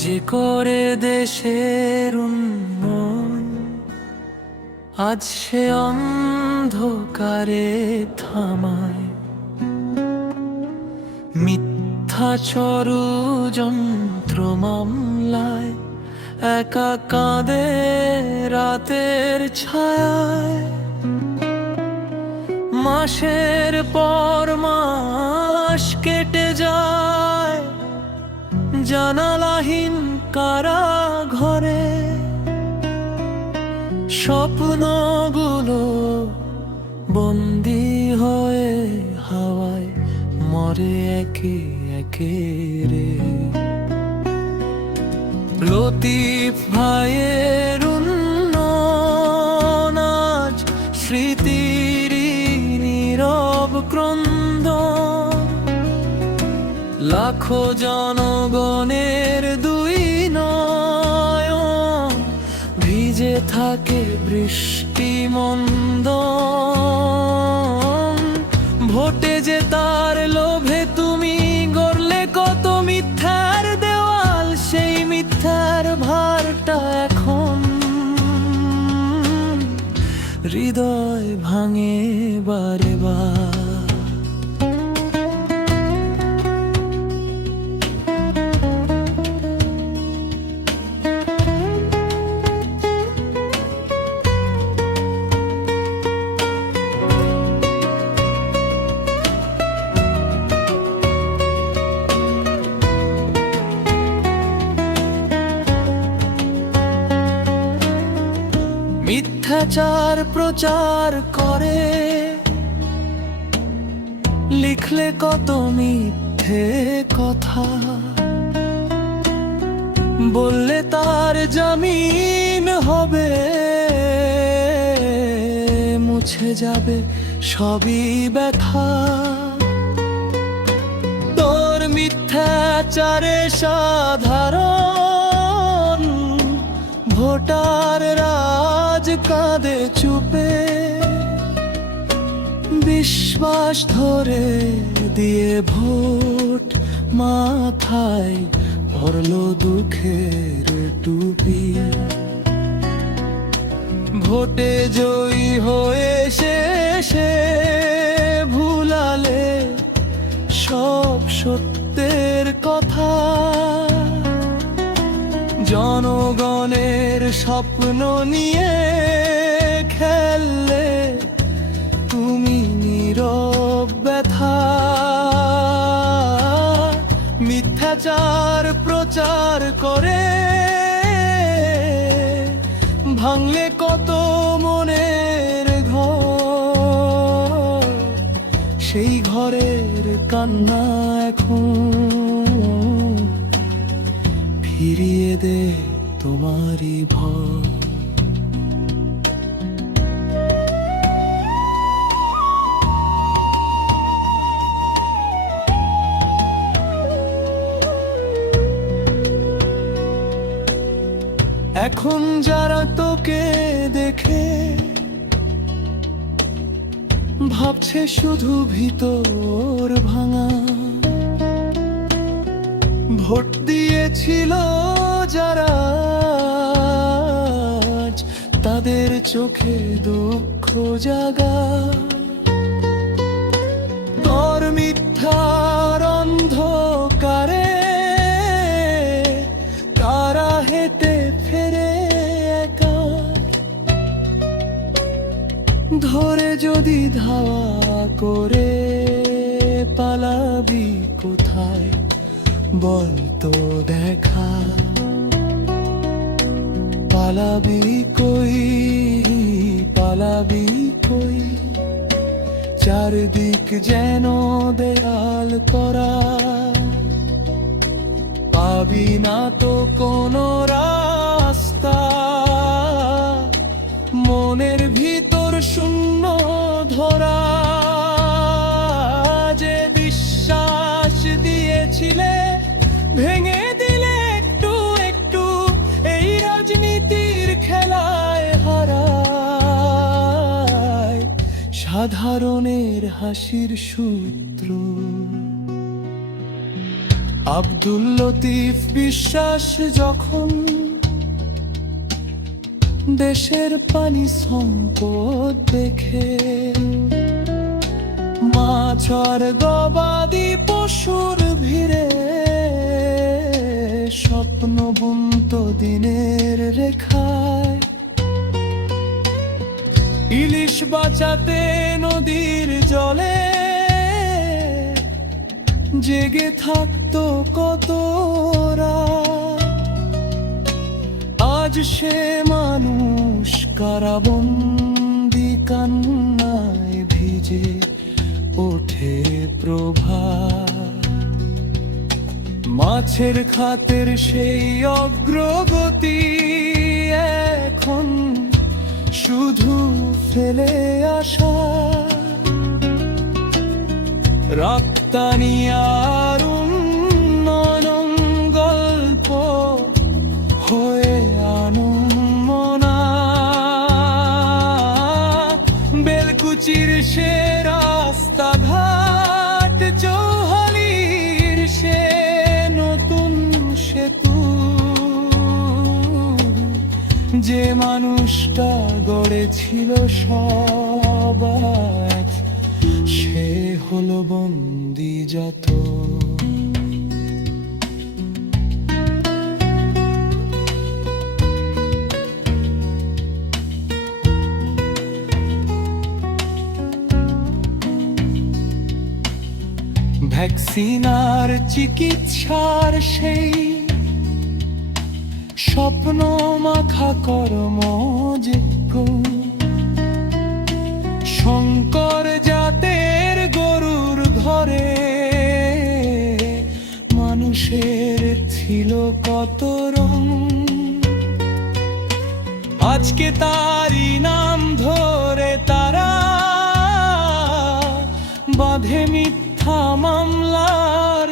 যে করে দেশের উন্নয়ন, আজ সে অন্ধকারে থামায়। মিথ্যা ষড়যন্ত্র মামলায় একা কাঁদে রাতের ছায়ায়। মাসের পর মাস কেটে যায় জানালাহীন কারাঘরে। স্বপ্নগুলো বন্দী হয়ে হাওয়ায় মরে একে একে রে। লতিফ ভাইয়ের উন্নয়ন আজ স্মৃতির নীরব ক্রন্দন। লাখো জনগণের দুই নয়ন ভিজে থাকে বৃষ্টি মন্দন। ভোটে যে তার লোভে তুমি গড়লে কত মিথ্যার দেওয়াল, সেই মিথ্যার ভারটা এখন হৃদয় ভাঙে বারে বার। মিথ্যাচার প্রচার করে লিখলে কত মিথ্যে কথা, বললে তার জামিন হবে, মুছে যাবে সবই ব্যথা। তোর মিথ্যাচারে সাধারণ ভোটার রাজ কাঁদে চুপে। বিশ্বাস ধরে দিয়ে ভোট মাথায় ভরলো দুঃখের টুপি। ভোটে জয়ী হয়ে শেষে ভুলালে সব সত্যের কথা। জনগণের স্বপ্ন নিয়ে খেললে তুমি নীরব ব্যথা। মিথ্যাচার প্রচার করে ভাঙলে কত মনের ঘর, সেই ঘরের কান্না এখন ফিরিয়ে দে তোমারই ভয়। এখন যারা তোকে দেখে ভাবছে শুধু ভিতর ভাঙা। ভোট দিয়েছিল যারা তাদের চোখে দুঃখ জাগা। তোর মিথ্যার অন্ধকারে তারা হেঁটে ফেরে একা। ধরে যদি ধাওয়া করে পালাবি কোথায় বল তো দেখা। পালাবি কই, পালাবি কই, চারদিক যেন দেয়াল করা। পাবি না তো কোনো রাস্তা, মনের ভিতর শূন্য ধরা। যে বিশ্বাস দিয়েছিলে ভেঙে দিলে একটু একটু, এই রাজনীতির খেলায় হারায় সাধারণের হাসির সূত্র। আব্দুল লতিফ বিশ্বাস যখন দেশের পানি সম্পদ দেখে, মাছ আর গবাদি পশুর ভিড়ে স্বপ্ন বুনত দিনের রেখায়, ইলিশ বাঁচাতে নদীর জলে জেগে থাকতো কত রাত। আজ সে মানুষ কারাবন্দি, কান্নায় ভিজে ওঠে প্রভাত। মাছের খাতের সেই অগ্রগতি এখন শুধু ফেলে আসা, রপ্তানি আর উন্নয়ন গল্প হয়ে আনমনা। বেলকুচির সে রাস্তাঘাট, চৌহালির সে নতুন সেতু, যে মানুষটা গড়েছিল সবাই সে হলো বন্দি যত। ভ্যাকসিন আর চিকিৎসার সেই স্বপ্ন মাখা কর্মযজ্ঞ, শঙ্কর জাতের গরুর ঘরে মানুষের ছিল কত রং। আজকে তারই নাম ধরে তারা বাঁধে মিথ্যা মামলার